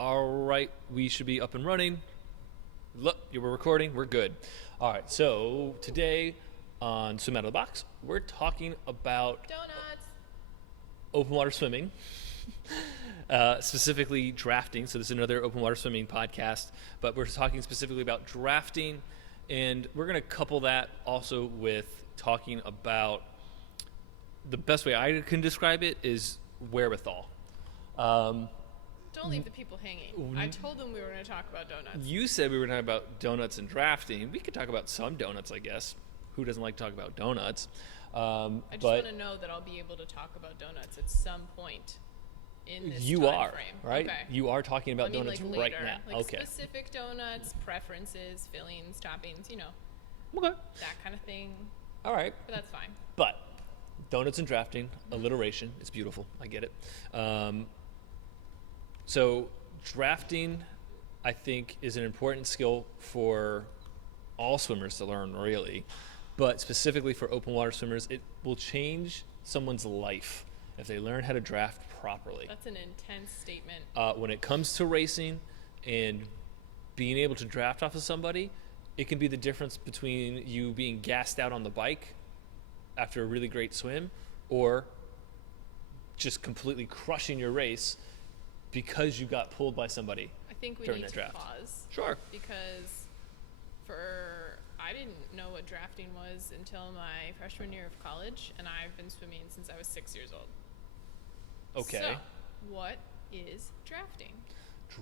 All right, we should be up and running. Look, you were recording. We're good. All right, so today on Swim Out of the Box, we're talking about Donuts. open water swimming, specifically drafting. So this is another open water swimming podcast, but we're talking specifically about drafting, and we're going to couple that also with talking about the best way I can describe it is wherewithal. Don't leave the people hanging. I told them we were going to talk about donuts. You said we were talking about donuts and drafting. We could talk about some donuts, I guess. Who doesn't like to talk about donuts? I just want to know that I'll be able to talk about donuts at some point in this you time are, frame. right? Okay. You are talking about donuts like right later, now. like okay. specific donuts, preferences, fillings, toppings, Okay. that kind of thing. All right. But that's fine. But donuts and drafting, alliteration, it's beautiful. I get it. So drafting, I think, is an important skill for all swimmers to learn, really. But specifically for open water swimmers, it will change someone's life if they learn how to draft properly. That's an intense statement. When it comes to racing and being able to draft off of somebody, it can be the difference between you being gassed out on the bike after a really great swim or just completely crushing your race because you got pulled by somebody. I think we during need that to draft. pause. Sure. Because I didn't know what drafting was until my freshman year of college, and I've been swimming since I was 6 years old. Okay. So, what is drafting?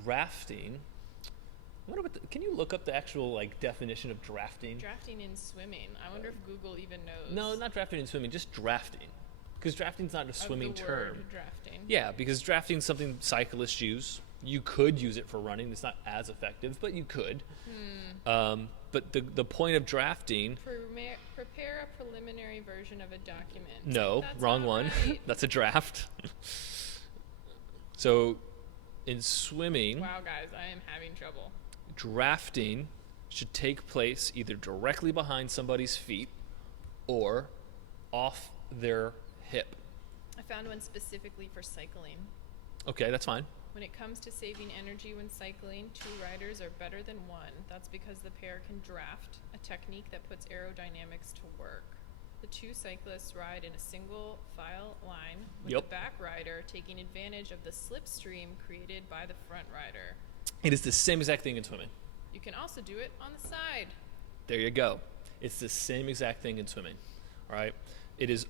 Drafting. I wonder can you look up the actual definition of drafting? Drafting in swimming. I wonder if Google even knows. No, not drafting in swimming, just drafting. Because drafting's not a swimming the term. Word drafting. Yeah, because drafting is something cyclists use. You could use it for running. It's not as effective, but you could. But the point of drafting... Prepare a preliminary version of a document. No, That's wrong not one. Right. That's a draft. So, in swimming... Wow, guys, I am having trouble. Drafting should take place either directly behind somebody's feet or off their hip. I found one specifically for cycling. Okay, that's fine. When it comes to saving energy when cycling, two riders are better than one. That's because the pair can draft, a technique that puts aerodynamics to work. The two cyclists ride in a single file line, with the back rider taking advantage of the slipstream created by the front rider. It is the same exact thing in swimming. You can also do it on the side. There you go. It's the same exact thing in swimming, all right? It is,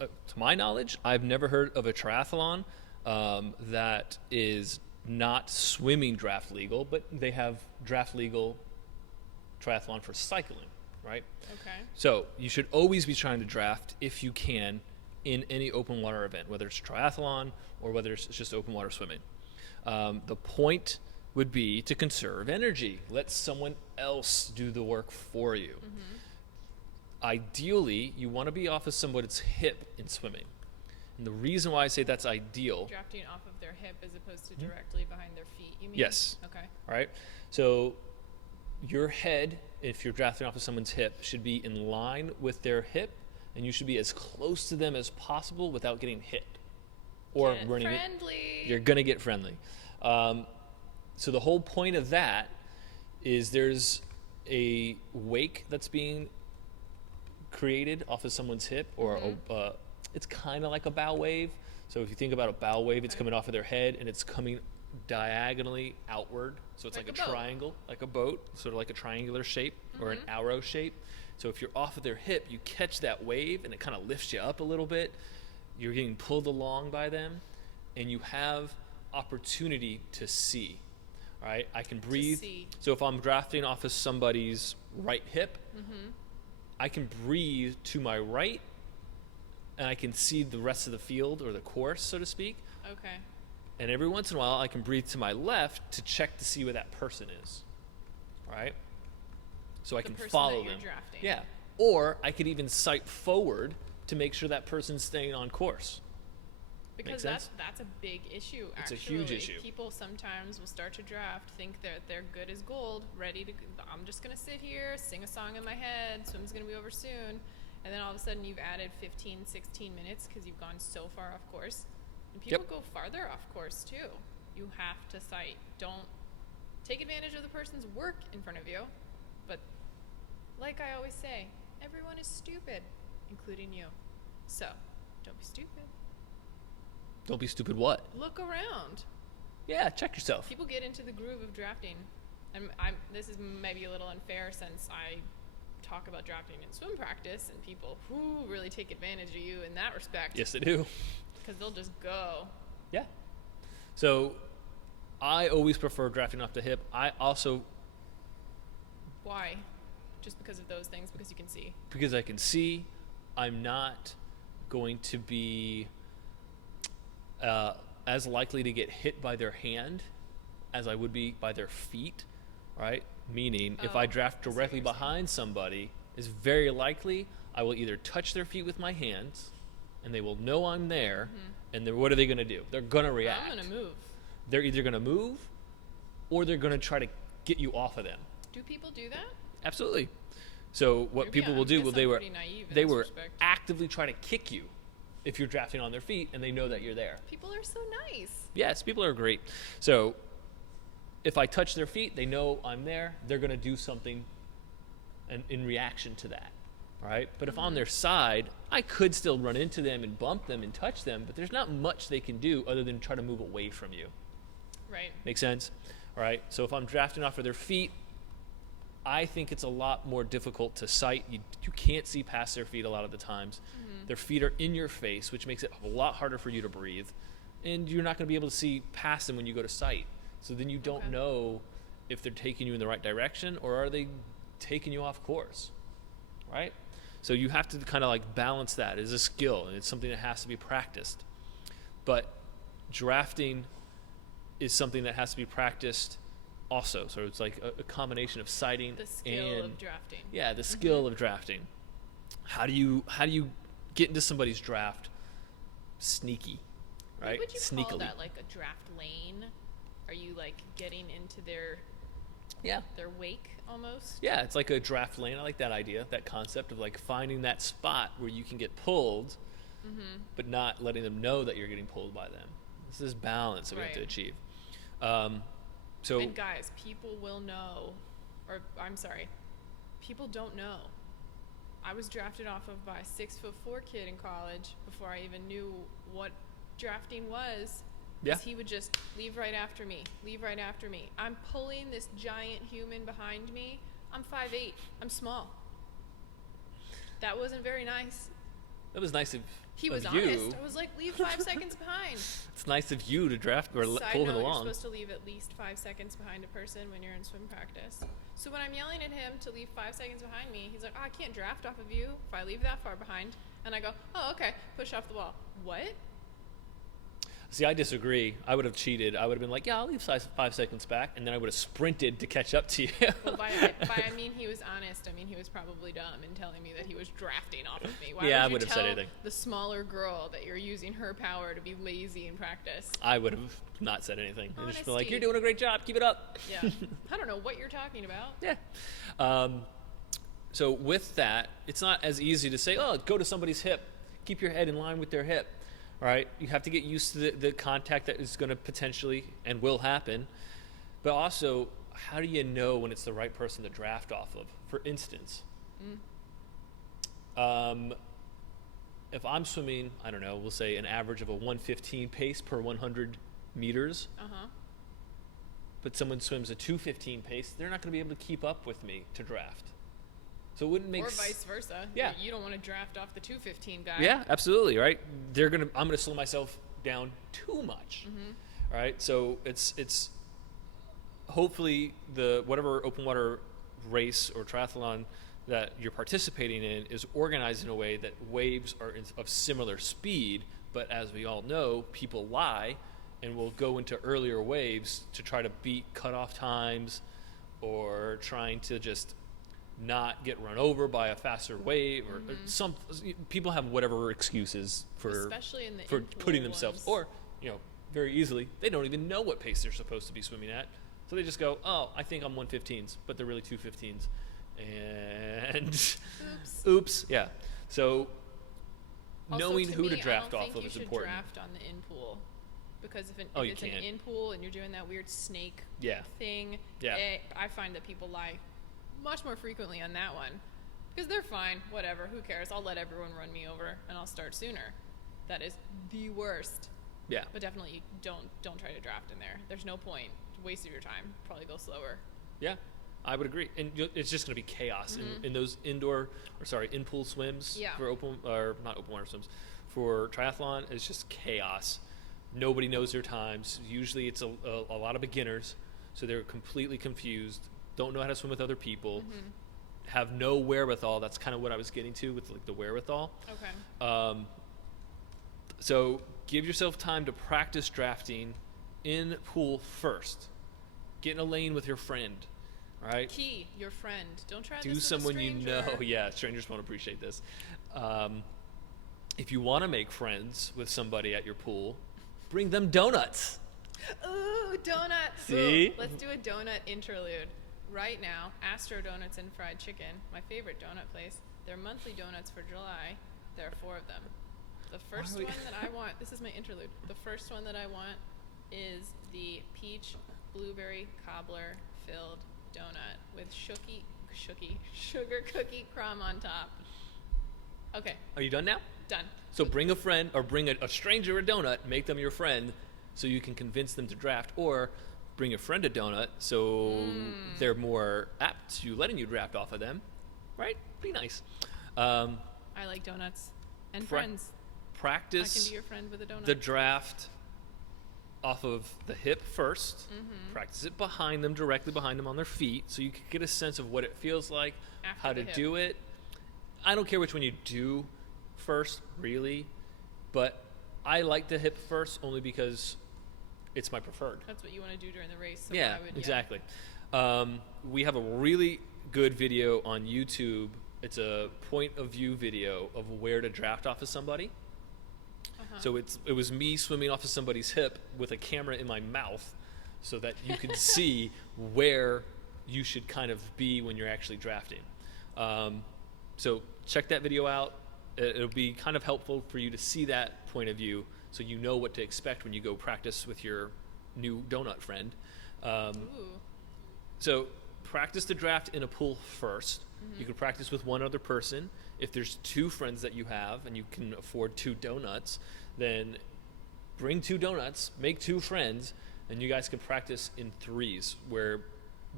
to my knowledge, I've never heard of a triathlon that is not swimming draft legal, but they have draft legal triathlon for cycling, right? Okay. So you should always be trying to draft if you can in any open water event, whether it's triathlon or whether it's just open water swimming. The point would be to conserve energy. Let someone else do the work for you. Ideally, you want to be off of somebody's hip in swimming. And the reason why I say that's ideal... Drafting off of their hip as opposed to directly behind their feet, you mean? Yes. Okay. All right? So your head, if you're drafting off of someone's hip, should be in line with their hip, and you should be as close to them as possible without getting hit. Or Get running friendly. You're going to get friendly. So the whole point of that is there's a wake that's being created off of someone's hip, or it's kind of like a bow wave. So if you think about a bow wave, it's coming off of their head and it's coming diagonally outward. So it's like a triangle, like a boat, sort of like a triangular shape or an arrow shape. So if you're off of their hip, you catch that wave and it kind of lifts you up a little bit. You're getting pulled along by them, and you have opportunity to see. All right, I can breathe. So if I'm drafting off of somebody's right hip, I can breathe to my right, and I can see the rest of the field or the course, so to speak. Okay. And every once in a while, I can breathe to my left to check to see where that person is. All right? So I can follow them. Drafting. Yeah. Or I could even sight forward to make sure that person's staying on course. Because that's a big issue, actually. It's a huge issue. People sometimes will start to draft, think that they're good as gold, ready to, I'm just going to sit here, sing a song in my head, swim's going to be over soon. And then all of a sudden you've added 15, 16 minutes because you've gone so far off course. And people go farther off course too. You have to sight. Don't take advantage of the person's work in front of you. But like I always say, everyone is stupid, including you. So, don't be stupid. Don't be stupid what? Look around. Yeah, check yourself. People get into the groove of drafting. And this is maybe a little unfair since I talk about drafting in swim practice, and people who really take advantage of you in that respect. Yes, they do. Because they'll just go. Yeah. So I always prefer drafting off the hip. I also... Why? Just because of those things? Because you can see? Because I can see. I'm not going to be as likely to get hit by their hand as I would be by their feet, right? Meaning, if I draft directly behind somebody, it's very likely I will either touch their feet with my hands, and they will know I'm there, and then what are they going to do? They're going to react. I'm going to move. They're either going to move, or they're going to try to get you off of them. Do people do that? Absolutely. So what people will do, they were actively trying to kick you if you're drafting on their feet, and they know that you're there. People are so nice. Yes, people are great. So if I touch their feet, they know I'm there. They're going to do something in reaction to that, right? But if on their side, I could still run into them and bump them and touch them, but there's not much they can do other than try to move away from you. Right. Make sense? All right. So if I'm drafting off of their feet, I think it's a lot more difficult to sight. You can't see past their feet a lot of the times. Their feet are in your face, which makes it a lot harder for you to breathe. And you're not going to be able to see past them when you go to sight. So then you don't know if they're taking you in the right direction, or are they taking you off course, right? So you have to kind of like balance that. It's a skill, and it's something that has to be practiced. But drafting is something that has to be practiced also. So it's like a combination of sighting the skill of drafting. Yeah, the skill of drafting. How do you get into somebody's draft sneaky, right? Would you Sneakily. call that like a draft lane? Are you like getting into their wake almost? Yeah, it's like a draft lane. I like that idea, that concept of like finding that spot where you can get pulled, but not letting them know that you're getting pulled by them. This is balance that we have to achieve. And guys, people will know, or I'm sorry, people don't know. I was drafted off of by a 6'4" kid in college before I even knew what drafting was. Yeah. He would just leave right after me. I'm pulling this giant human behind me. I'm 5'8". I'm small. That wasn't very nice. That was nice of He was you. honest. I was like, leave 5 seconds behind. It's nice of you to draft or Side pull note, him along. You're supposed to leave at least 5 seconds behind a person when you're in swim practice. So when I'm yelling at him to leave 5 seconds behind me, he's like, I can't draft off of you if I leave that far behind. And I go, oh, okay, push off the wall. What? See, I disagree. I would have cheated. I would have been like, yeah, I'll leave 5 seconds back, and then I would have sprinted to catch up to you. Well, I mean he was honest. I mean, he was probably dumb in telling me that he was drafting off of me. Why I would would you have said tell anything. the smaller girl that you're using her power to be lazy in practice? I would have not said anything. I'd just be like, Honesty. you're doing a great job. Keep it up. Yeah. I don't know what you're talking about. Yeah. So with that, it's not as easy to say, oh, go to somebody's hip. Keep your head in line with their hip. Right? You have to get used to the contact that is going to potentially and will happen. But also, how do you know when it's the right person to draft off of? For instance, if I'm swimming, I don't know, we'll say an average of a 1:15 pace per 100 meters, but someone swims a 2:15 pace, they're not going to be able to keep up with me to draft. So it wouldn't make Or vice versa. Yeah. You don't want to draft off the 2:15 guy. Yeah, absolutely, right? I'm gonna slow myself down too much. Right? So it's hopefully whatever open water race or triathlon that you're participating in is organized in a way that waves are of similar speed, but as we all know, people lie and will go into earlier waves to try to beat cutoff times or trying to just not get run over by a faster wave or some people have whatever excuses for especially in the for in-pool putting themselves ones. or very easily they don't even know what pace they're supposed to be swimming at, so they just go, oh, I think I'm 1:15s, but they're really 2:15s, and oops. Yeah, so Also, knowing to who me, to draft I don't off think of you is should important. draft on the in pool because if Oh, you it's an can't. in pool and you're doing that weird snake Yeah. thing, Yeah. I find that people lie much more frequently on that one because they're fine, whatever, who cares? I'll let everyone run me over and I'll start sooner. That is the worst. Yeah. But definitely don't try to draft in there. There's no point. Waste of your time. Probably go slower. Yeah, I would agree. And it's just going to be chaos in those in pool swims Yeah. for not open water swims, for triathlon. It's just chaos. Nobody knows their times. Usually it's a lot of beginners, so they're completely confused, don't know how to swim with other people, have no wherewithal. That's kind of what I was getting to with like the wherewithal. Okay. So give yourself time to practice drafting in pool first. Get in a lane with your friend, right? Key, your friend. Don't try Do this with someone a you stranger. know. Yeah, strangers won't appreciate this. If you want to make friends with somebody at your pool, bring them donuts. Ooh, donuts. See? Let's do a donut interlude. Right now, Astro Donuts and Fried Chicken, my favorite donut place. Their monthly donuts for July. There are 4 of them. The first one that I want, this is my interlude. The first one that I want is the peach blueberry cobbler filled donut with sugar cookie crumb on top. Okay, Are you done now? done. So bring a friend or bring a stranger a donut, make them your friend so you can convince them to draft, or bring a friend a donut so they're more apt to letting you draft off of them, right? Be nice. I like donuts and friends. I Practice can be your friend with a donut. the draft off of the hip first. Practice it behind them, directly behind them on their feet, so you can get a sense of what it feels like, After how the to hip. do it. I don't care which one you do first, really, but I like the hip first only because it's my preferred. That's what you want to do during the race. So Yeah, I would, exactly. We have a really good video on YouTube. It's a point of view video of where to draft off of somebody. So it was me swimming off of somebody's hip with a camera in my mouth so that you could see where you should kind of be when you're actually drafting. So check that video out. It'll be kind of helpful for you to see that point of view so you know what to expect when you go practice with your new donut friend. Ooh. So practice the draft in a pool first. You can practice with one other person. If there's 2 friends that you have and you can afford 2 donuts, then bring 2 donuts, make 2 friends, and you guys can practice in threes where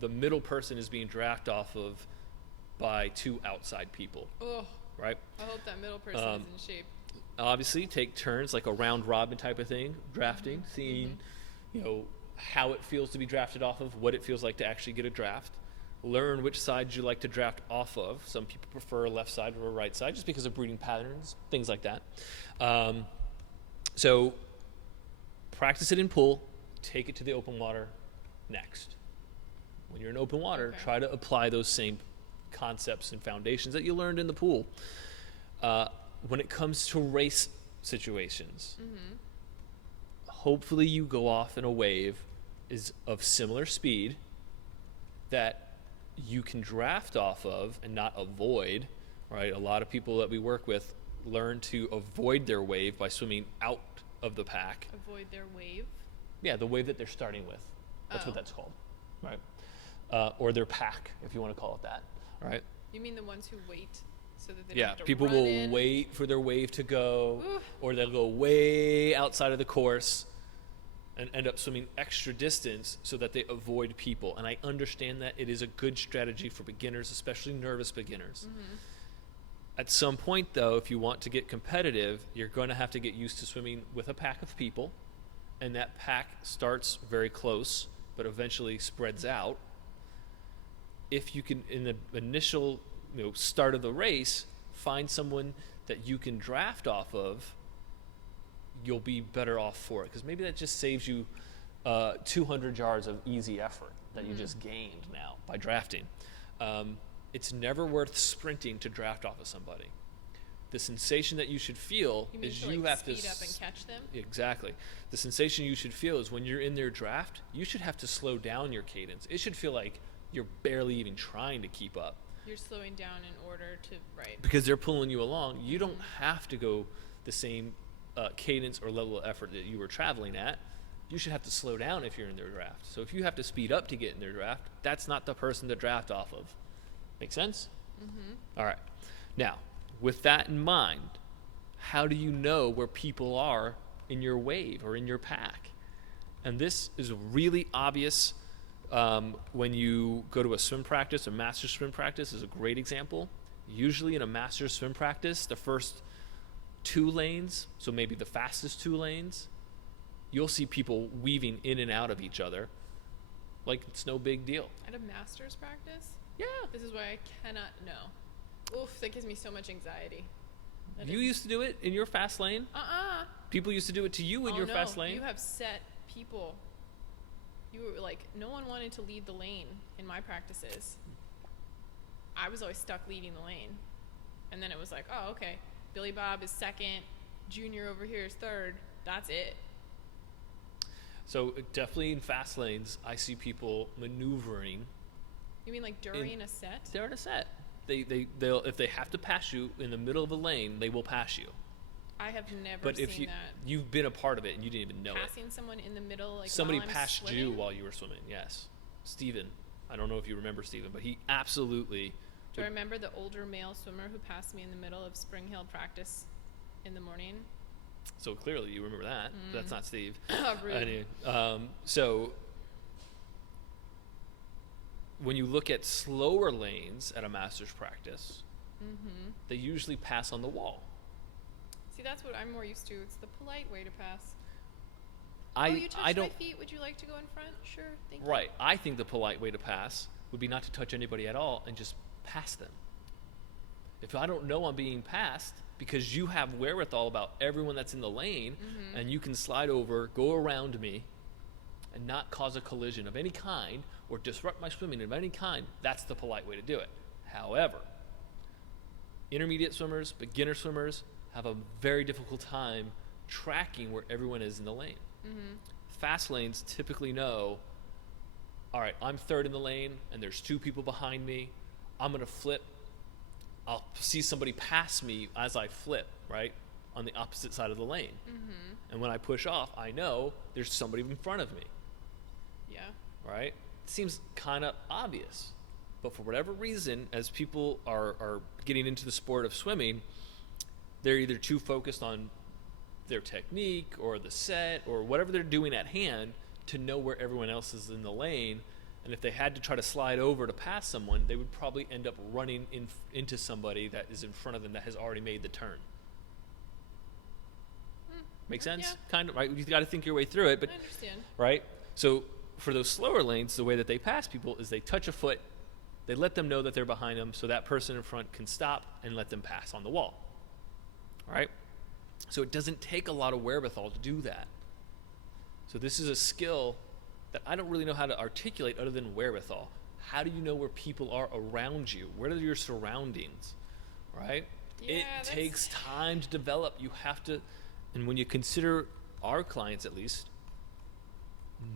the middle person is being drafted off of by 2 outside people, Oh, right? I hope that middle person is in shape. Obviously take turns, like a round robin type of thing, drafting, seeing how it feels to be drafted off of, what it feels like to actually get a draft. Learn which side you like to draft off of. Some people prefer a left side or a right side just because of breeding patterns, things like that. So practice it in pool, take it to the open water next. When you're in open water, Okay. try to apply those same concepts and foundations that you learned in the pool. When it comes to race situations, hopefully you go off in a wave is of similar speed that you can draft off of and not avoid, right? A lot of people that we work with learn to avoid their wave by swimming out of the pack. Avoid their wave. Yeah, the wave that they're starting with. That's what Oh. that's called, right? Or their pack, if you want to call it that, right? You mean the ones who wait so that they don't Yeah, have to people run will in? wait for their wave to go, Oof. or they'll go way outside of the course and end up swimming extra distance so that they avoid people. And I understand that it is a good strategy for beginners, especially nervous beginners. At some point, though, if you want to get competitive, you're going to have to get used to swimming with a pack of people, and that pack starts very close, but eventually spreads out. If you can, in the initial start of the race, find someone that you can draft off of, you'll be better off for it, because maybe that just saves you 200 yards of easy effort that you just gained now by drafting. It's never worth sprinting to draft off of somebody. The sensation that you should feel You mean is to, you like, have to speed up and catch them? Exactly. The sensation you should feel is when you're in their draft, you should have to slow down your cadence. It should feel like you're barely even trying to keep up. You're slowing down in order to, right. Because they're pulling you along. You don't have to go the same cadence or level of effort that you were traveling at. you should have to slow down if you're in their draft. So if you have to speed up to get in their draft, that's not the person to draft off of. Make sense? All right. Now, with that in mind, how do you know where people are in your wave or in your pack? And this is really obvious when you go to a swim practice. A master swim practice is a great example. Usually in a master swim practice, the first 2 lanes, so maybe the fastest 2 lanes, you'll see people weaving in and out of each other like it's no big deal. At a master's practice? Yeah. This is why I cannot know. Oof, that gives me so much anxiety. You used to do it in your fast lane? People used to do it to you in your fast lane? You have set people. You were like, no one wanted to lead the lane in my practices. I was always stuck leading the lane. And then it was like, oh, okay. Billy Bob is second. Junior over here is third. That's it. So definitely in fast lanes, I see people maneuvering. You mean like during a set? During a set. They'll if they have to pass you in the middle of a lane, they will pass you. I have never but seen if that. you've been a part of it and you didn't even know Passing someone in the middle, like somebody while I'm passed swimming? you while you were swimming. Yes, Steven. I don't know if you remember Steven, but he absolutely. Do I remember the older male swimmer who passed me in the middle of Spring Hill practice in the morning? So clearly you remember that. That's not Steve. Rude. Anyway, so when you look at slower lanes at a master's practice, they usually pass on the wall. See, that's what I'm more used to. It's the polite way to pass. You touched I don't. my feet. Would you like to go in front? Sure, thank you. Right. I think the polite way to pass would be not to touch anybody at all and just pass them. If I don't know I'm being passed, because you have wherewithal about everyone that's in the lane, and you can slide over, go around me, and not cause a collision of any kind or disrupt my swimming of any kind, that's the polite way to do it. However, intermediate swimmers, beginner swimmers have a very difficult time tracking where everyone is in the lane. Fast lanes typically know, all right, I'm third in the lane and there's 2 people behind me. I'm going to flip. I'll see somebody pass me as I flip, right, on the opposite side of the lane. And when I push off, I know there's somebody in front of me. Yeah. Right? It seems kind of obvious. But for whatever reason, as people are getting into the sport of swimming, they're either too focused on their technique or the set or whatever they're doing at hand to know where everyone else is in the lane. And if they had to try to slide over to pass someone, they would probably end up running into somebody that is in front of them that has already made the turn. Make sense? Yeah. Kind of, right? You got to think your way through it, but I understand. right? So for those slower lanes, the way that they pass people is they touch a foot, they let them know that they're behind them, so that person in front can stop and let them pass on the wall. Right? So it doesn't take a lot of wherewithal to do that. So this is a skill that I don't really know how to articulate other than wherewithal. How do you know where people are around you? What are your surroundings? Right? Yeah, It takes time to develop. You have to, and when you consider our clients at least,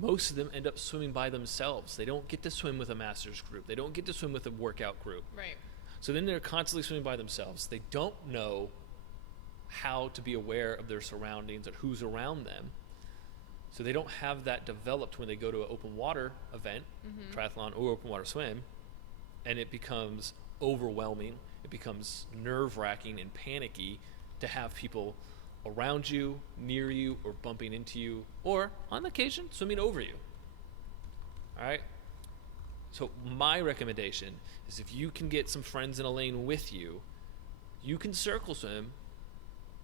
most of them end up swimming by themselves. They don't get to swim with a master's group. They don't get to swim with a workout group. Right. So then they're constantly swimming by themselves. They don't know how to be aware of their surroundings or who's around them. So they don't have that developed when they go to an open water event, triathlon or open water swim, and it becomes overwhelming. It becomes nerve-wracking and panicky to have people around you, near you, or bumping into you, or on occasion swimming over you. All right? So my recommendation is if you can get some friends in a lane with you, you can circle swim,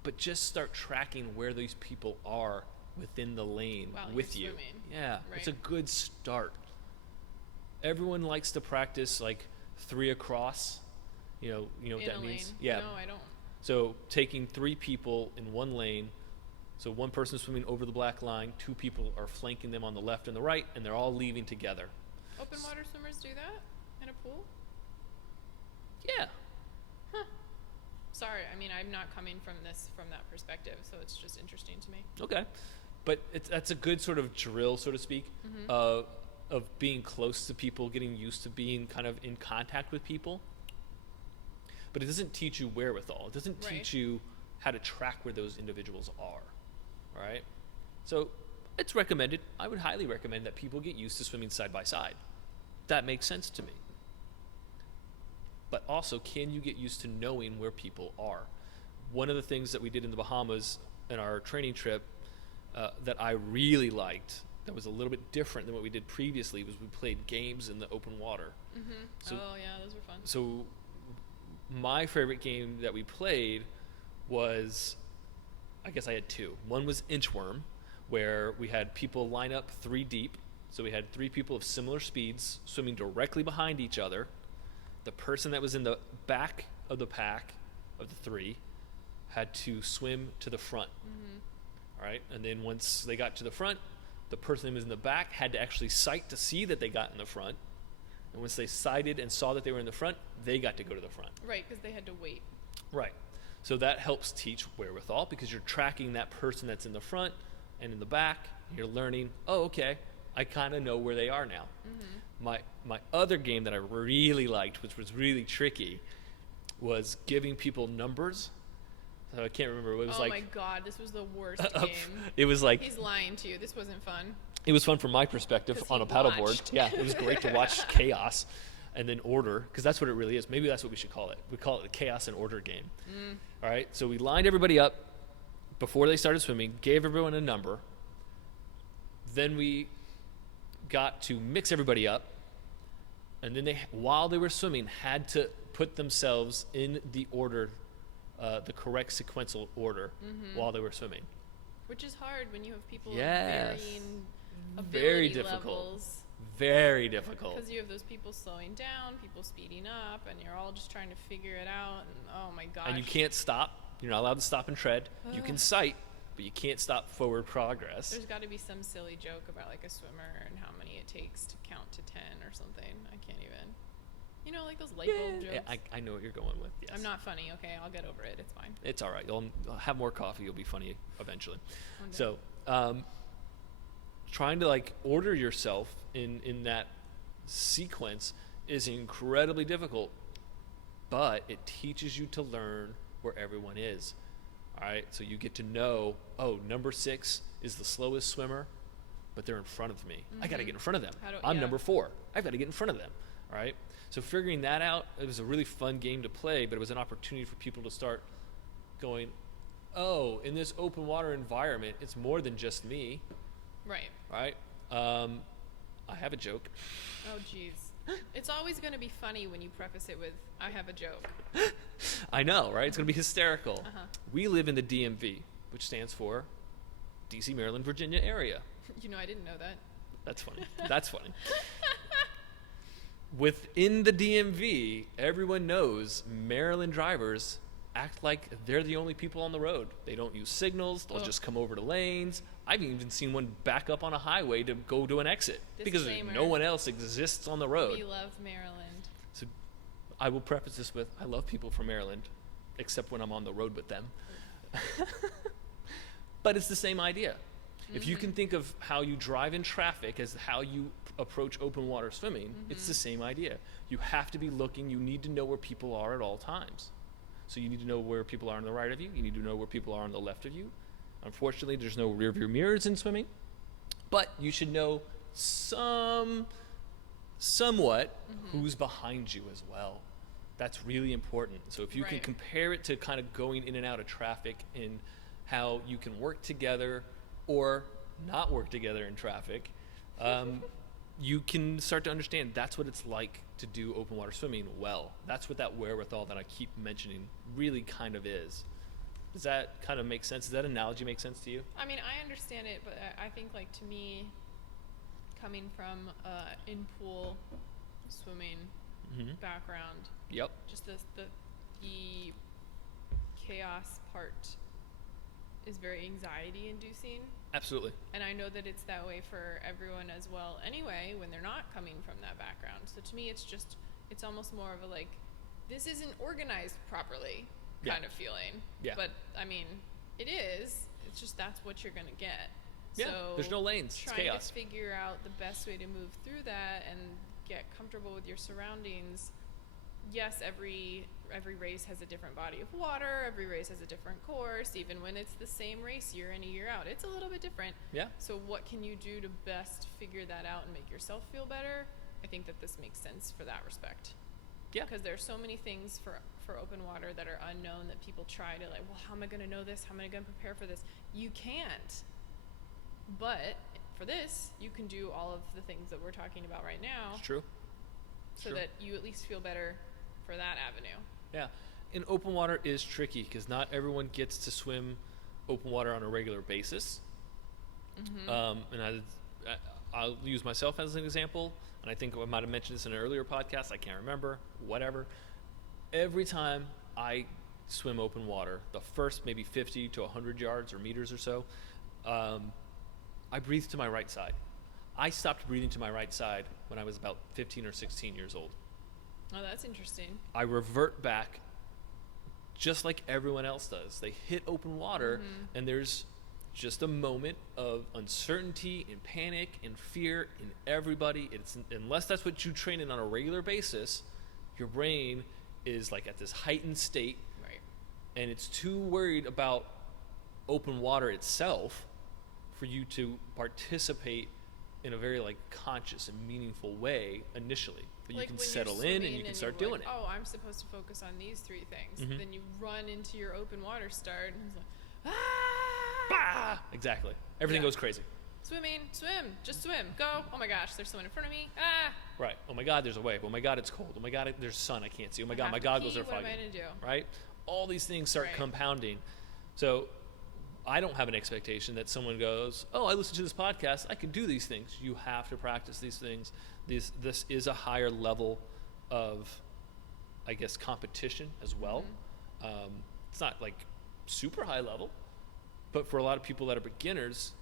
but just start tracking where these people are within the lane While with you're you. swimming. Yeah, it's a Right. good start. Everyone likes to practice like 3 across. You know what In that a means? lane. Yeah. No, I don't. So taking 3 people in one lane, so one person swimming over the black line, 2 people are flanking them on the left and the right, and they're all leaving together. Open water swimmers do that in a pool? Yeah. Sorry, I mean, I'm not coming from that perspective, so it's just interesting to me. Okay. But that's a good sort of drill, so to speak, of being close to people, getting used to being kind of in contact with people. But it doesn't teach you wherewithal. It doesn't Right. teach you how to track where those individuals are. Right? So It's recommended. I would highly recommend that people get used to swimming side by side. That makes sense to me. But also, can you get used to knowing where people are? One of the things that we did in the Bahamas in our training trip that I really liked, that was a little bit different than what we did previously, was we played games in the open water. Mm-hmm. So, oh yeah, those were fun. So my favorite game that we played was, I guess I had two. One was Inchworm, where we had people line up 3 deep. So we had 3 people of similar speeds swimming directly behind each other. The person that was in the back of the pack of the 3 had to swim to the front. Mm-hmm. All right, and then once they got to the front, the person that was in the back had to actually sight to see that they got in the front. And once they sighted and saw that they were in the front, they got to go to the front. Right, because they had to wait. Right. So that helps teach wherewithal, because you're tracking that person that's in the front and in the back. You're learning, oh, okay, I kind of know where they are now. Mm-hmm. My other game that I really liked, which was really tricky, was giving people numbers. So I can't remember. It was my God, this was the worst game. It was like, he's lying to you. This wasn't fun. It was fun from my perspective on a paddleboard. Yeah, it was great to watch chaos and then order, because that's what it really is. Maybe that's what we should call it. We call it the chaos and order game. All right, so we lined everybody up before they started swimming, gave everyone a number. Then we got to mix everybody up, and then they, while they were swimming, had to put themselves in the order, the correct sequential order while they were swimming. Which is hard when you have people Yes. of varying Very ability difficult. levels. Very difficult. Because you have those people slowing down, people speeding up, and you're all just trying to figure it out. And oh my gosh. And you can't stop. You're not allowed to stop and tread. You can sight, but you can't stop forward progress. There's got to be some silly joke about like a swimmer and how many it takes to count to 10 or something. I can't even. You know, like those light bulb jokes. Yeah, I know what you're going with. Yes. I'm not funny, okay? I'll get over it. It's fine. It's all right. You'll have more coffee. You'll be funny eventually. One day. So, trying to like order yourself in that sequence is incredibly difficult, but it teaches you to learn where everyone is. All right. So you get to know, oh, number 6 is the slowest swimmer, but they're in front of me. I got to get in front of them. I'm number 4. I've got to get in front of them. All right. So figuring that out, it was a really fun game to play, but it was an opportunity for people to start going, oh, in this open water environment, it's more than just me. Right. Right? I have a joke. Oh, jeez. It's always going to be funny when you preface it with, I have a joke. I know, right? It's going to be hysterical. Uh-huh. We live in the DMV, which stands for DC, Maryland, Virginia area. You know, I didn't know that. That's funny. That's funny. Within the DMV, everyone knows Maryland drivers act like they're the only people on the road. They don't use signals. They'll just come over to lanes. I've even seen one back up on a highway to go to an exit because Disclaimer. no one else exists on the road. We love Maryland. So I will preface this with, I love people from Maryland, except when I'm on the road with them. But it's the same idea. If you can think of how you drive in traffic as how you approach open water swimming, it's the same idea. You have to be looking. You need to know where people are at all times. So you need to know where people are on the right of you. You need to know where people are on the left of you. Unfortunately, there's no rear view mirrors in swimming, but you should know somewhat who's behind you as well. That's really important. So if you can compare it to kind of going in and out of traffic and how you can work together or not work together in traffic, you can start to understand that's what it's like to do open water swimming well. That's what that wherewithal that I keep mentioning really kind of is. Does that kind of make sense? Does that analogy make sense to you? I mean, I understand it, but I think, like, to me, coming from in-pool swimming background, Yep. just the chaos part is very anxiety-inducing. Absolutely. And I know that it's that way for everyone as well anyway when they're not coming from that background. So to me, it's almost more of a, like, this isn't organized properly kind of feeling. Yeah. But, I mean, it is. It's just that's what you're going to get. Yeah, So there's no lanes. It's trying chaos. to figure out the best way to move through that and get comfortable with your surroundings yes, every race has a different body of water. Every race has a different course. Even when it's the same race year in and year out, it's a little bit different. Yeah. So what can you do to best figure that out and make yourself feel better? I think that this makes sense for that respect. Yeah. Because there's so many things for open water that are unknown that people try to like, well, how am I going to know this? How am I going to prepare for this? You can't. But for this, you can do all of the things that we're talking about right now. It's true. So that you at least feel better for that avenue. Yeah. And open water is tricky because not everyone gets to swim open water on a regular basis. Mm-hmm. And I'll use myself as an example. And I think I might have mentioned this in an earlier podcast. I can't remember. Whatever. Every time I swim open water, the first maybe 50 to 100 yards or meters or so, I breathe to my right side. I stopped breathing to my right side when I was about 15 or 16 years old. Oh, that's interesting. I revert back just like everyone else does. They hit open water, and there's just a moment of uncertainty and panic and fear in everybody. It's unless that's what you train in on a regular basis, your brain is like at this heightened state, right? And it's too worried about open water itself for you to participate in a very like conscious and meaningful way initially. But like you can settle in and you can start doing it. Oh, I'm supposed to focus on these three things. Then you run into your open water start and it's like, Bah! Exactly. Everything goes crazy. Swimming, swim, just swim, go. Oh my gosh, there's someone in front of me. Ah! Right. Oh my God, there's a wave. Oh my God, it's cold. Oh my God, there's sun. I can't see. Oh my God, my goggles are fogging. What am I going to do? Right? All these things start compounding. So I don't have an expectation that someone goes, oh, I listen to this podcast, I can do these things. You have to practice these things. This is a higher level of, I guess, competition as well. It's not like super high level, but for a lot of people that are beginners,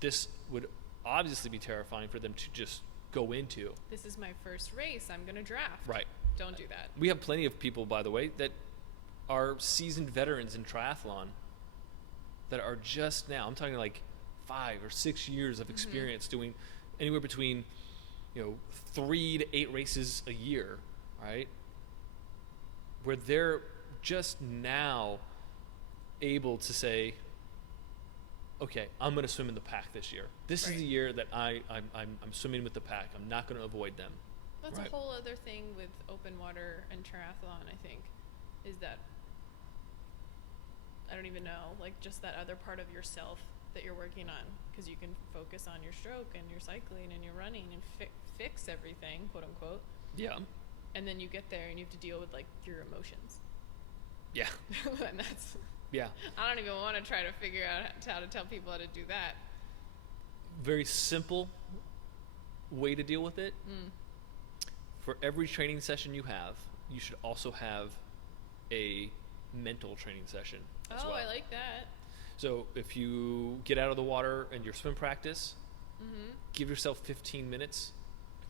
this would obviously be terrifying for them to just go into. This is my first race. I'm going to draft. Right. Don't do that. We have plenty of people, by the way, that are seasoned veterans in triathlon that are just now, I'm talking like 5 or 6 years of experience doing anywhere between 3 to 8 races a year, right? Where they're just now able to say, okay, I'm going to swim in the pack this year. This is the year that I'm swimming with the pack. I'm not going to avoid them. That's a whole other thing with open water and triathlon, I think, is that I don't even know, like just that other part of yourself that you're working on, because you can focus on your stroke and your cycling and your running and fix everything, quote unquote. Yeah. And then you get there and you have to deal with like your emotions. Yeah. And that's. Yeah. I don't even want to try to figure out how to tell people how to do that. Very simple way to deal with it. For every training session you have, you should also have a mental training session as well. I like that. So if you get out of the water and your swim practice, give yourself 15 minutes,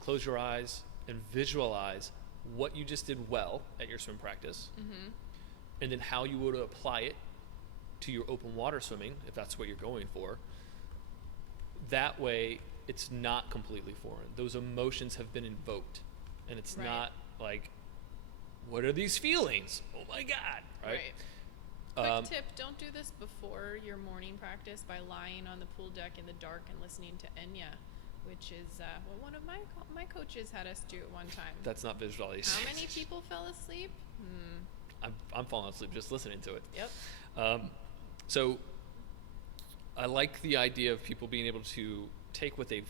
close your eyes, and visualize what you just did well at your swim practice, and then how you would apply it to your open water swimming, if that's what you're going for. That way, it's not completely foreign. Those emotions have been invoked, and it's not like, what are these feelings? Oh my God, right? Quick tip, don't do this before your morning practice by lying on the pool deck in the dark and listening to Enya, which is what one of my coaches had us do at one time. That's not visualization. How many people fell asleep? I'm falling asleep just listening to it. Yep. So I like the idea of people being able to take what they've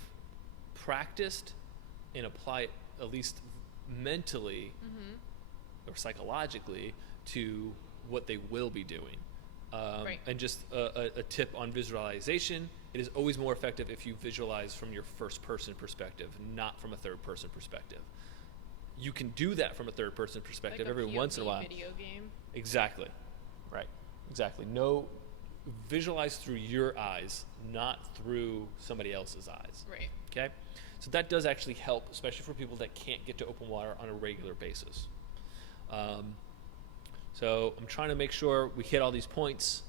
practiced and apply it, at least mentally or psychologically, to what they will be doing. And just a tip on visualization, it is always more effective if you visualize from your first person perspective, not from a third person perspective. You can do that from a third person perspective like every once in a while. Video game. Exactly. Right. Exactly. Visualize through your eyes, not through somebody else's eyes. Right. Okay? So that does actually help, especially for people that can't get to open water on a regular basis. So I'm trying to make sure we hit all these points.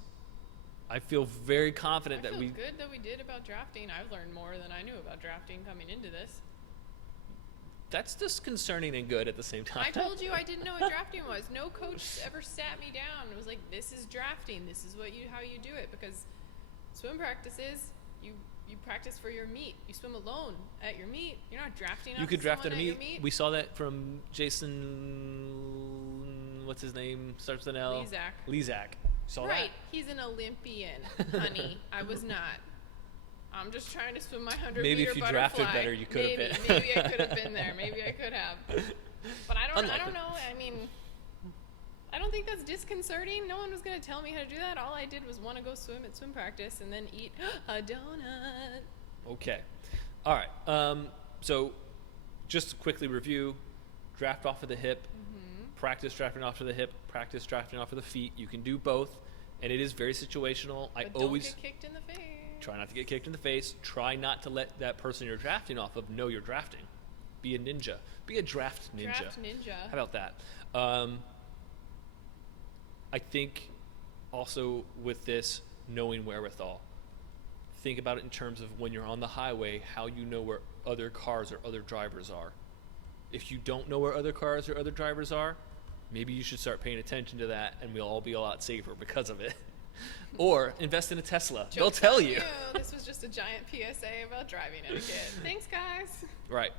I feel very confident that we... I feel good that we did about drafting. I've learned more than I knew about drafting coming into this. That's disconcerting and good at the same time. I told you I didn't know what drafting was. No coach ever sat me down and was like, "This is drafting. This is how you do it." Because swim practices, you practice for your meet. You swim alone at your meet. You're not drafting. You could draft at a your meet. We saw that from Jason. What's his name? Starts with an L. Lezak. Saw right. that? He's an Olympian, honey. I was not. I'm just trying to swim my 100 Maybe meter if you butterfly. drafted better, you could have been. Maybe I could have been there. Maybe I could have. But I don't know. I mean, I don't think that's disconcerting. No one was going to tell me how to do that. All I did was want to go swim at swim practice and then eat a donut. Okay. All right. So just to quickly review, draft off of the hip, practice drafting off of the hip, practice drafting off of the feet. You can do both, and it is very situational. But don't get kicked in the face. Try not to get kicked in the face. Try not to let that person you're drafting off of know you're drafting. Be a ninja. Be a draft ninja. Draft ninja. How about that? I think also with this, knowing wherewithal. Think about it in terms of when you're on the highway, how you know where other cars or other drivers are. If you don't know where other cars or other drivers are, maybe you should start paying attention to that, and we'll all be a lot safer because of it. Or invest in a Tesla. They'll tell you. This was just a giant PSA about driving etiquette. Thanks, guys. Right.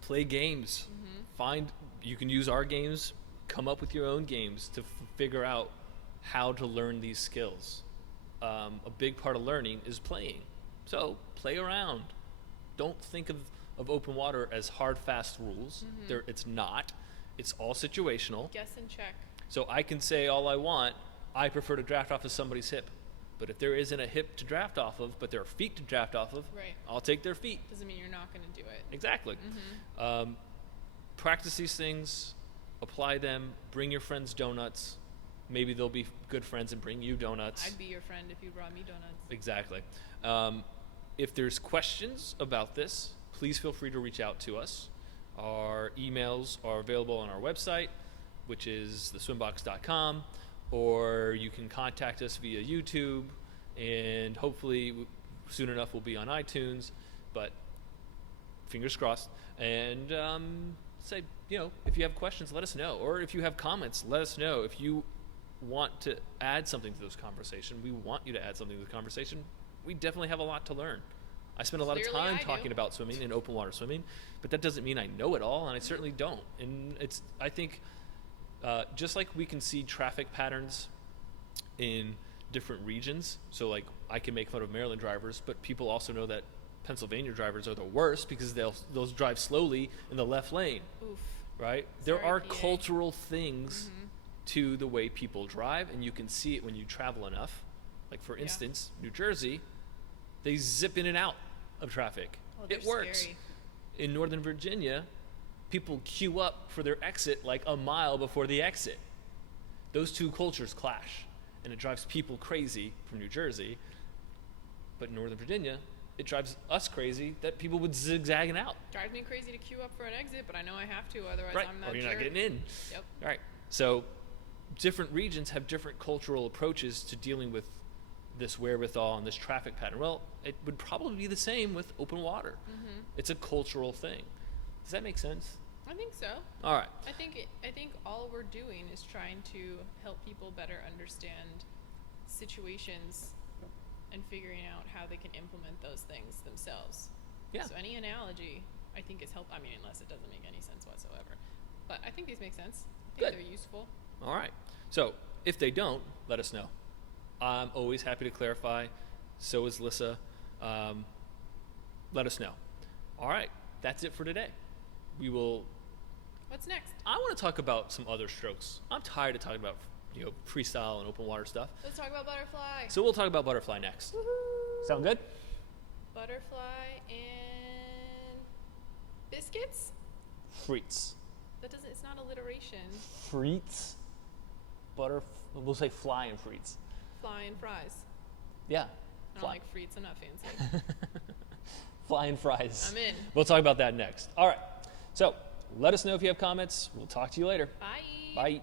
Play games. You can use our games. Come up with your own games to figure out how to learn these skills. A big part of learning is playing. So play around. Don't think of open water as hard, fast rules. It's not. It's all situational. Guess and check. So I can say all I want. I prefer to draft off of somebody's hip. But if there isn't a hip to draft off of, but there are feet to draft off of, right. I'll take their feet. Doesn't mean you're not going to do it. Exactly. Practice these things. Apply them. Bring your friends donuts. Maybe they'll be good friends and bring you donuts. I'd be your friend if you brought me donuts. Exactly. If there's questions about this, please feel free to reach out to us. Our emails are available on our website, which is theswimbox.com, or you can contact us via YouTube, and hopefully soon enough we'll be on iTunes, but fingers crossed. And say, if you have questions, let us know. Or if you have comments, let us know. If you want to add something to this conversation, we want you to add something to the conversation. We definitely have a lot to learn. I spend a lot of time talking about swimming and open water swimming, but that doesn't mean I know it all, and I certainly don't. And I think just like we can see traffic patterns in different regions, so like I can make fun of Maryland drivers, but people also know that Pennsylvania drivers are the worst because they'll drive slowly in the left lane. Oof. Right? There are cultural things to the way people drive, and you can see it when you travel enough. Like for instance, New Jersey, they zip in and out of traffic. Oh, it works. Scary. In Northern Virginia, people queue up for their exit like a mile before the exit. Those two cultures clash, and it drives people crazy from New Jersey. But in Northern Virginia, it drives us crazy that people would zigzagging out. Drives me crazy to queue up for an exit, but I know I have to, otherwise right. I'm not or you're jerk. not getting in. Yep. All right. So different regions have different cultural approaches to dealing with this wherewithal and this traffic pattern. Well, it would probably be the same with open water. It's a cultural thing. Does that make sense? I think so. All right. I think all we're doing is trying to help people better understand situations and figuring out how they can implement those things themselves. Yeah. So any analogy, I think, is help. I mean, unless it doesn't make any sense whatsoever. But I think these make sense. I think Good. they're useful. All right. So if they don't, let us know. I'm always happy to clarify. So is Lissa. Let us know. All right. That's it for today. We will. What's next? I want to talk about some other strokes. I'm tired of talking about freestyle and open water stuff. Let's talk about butterfly. So we'll talk about butterfly next. Woohoo! Sound good? Butterfly and biscuits? Frites. That doesn't. It's not alliteration. Frites. We'll say fly and frites. Fly and fries. Yeah. I don't like frites. I'm not fancy. Fly and fries. I'm in. We'll talk about that next. All right. So let us know if you have comments. We'll talk to you later. Bye. Bye.